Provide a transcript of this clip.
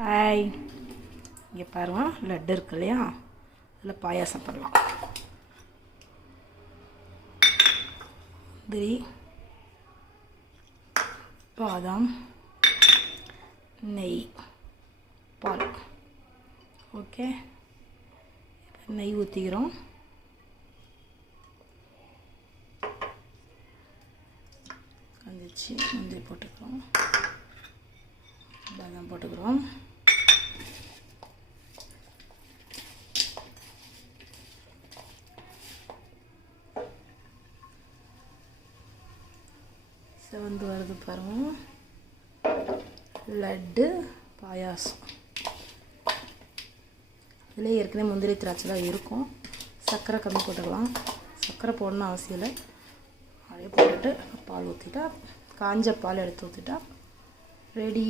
Hi, இங்கே பாருங்க, லட்டு இருக்கு இல்லையா, அதில் பாயாசம் பண்ணலாம். முந்திரி, பாதாம், நெய், பால். ஓகே, நெய் ஊற்றிக்கிறோம். கஞ்சிச்சு முந்திரி போட்டுக்கிறோம், பாதாம் போட்டுக்கிறோம். செவந்து வருது பாருங்க, லட்டு பாயாசம். இதில் ஏற்கனவே முந்திரி திராட்சைலாம் இருக்கும். சர்க்கரை கம்மி போட்டுக்கலாம், சர்க்கரை போடணும் அவசியம் இல்லை. அப்படியே போட்டுட்டு பால் ஊற்றிட்டா, காஞ்ச பால் எடுத்து ஊற்றிட்டா ரெடி.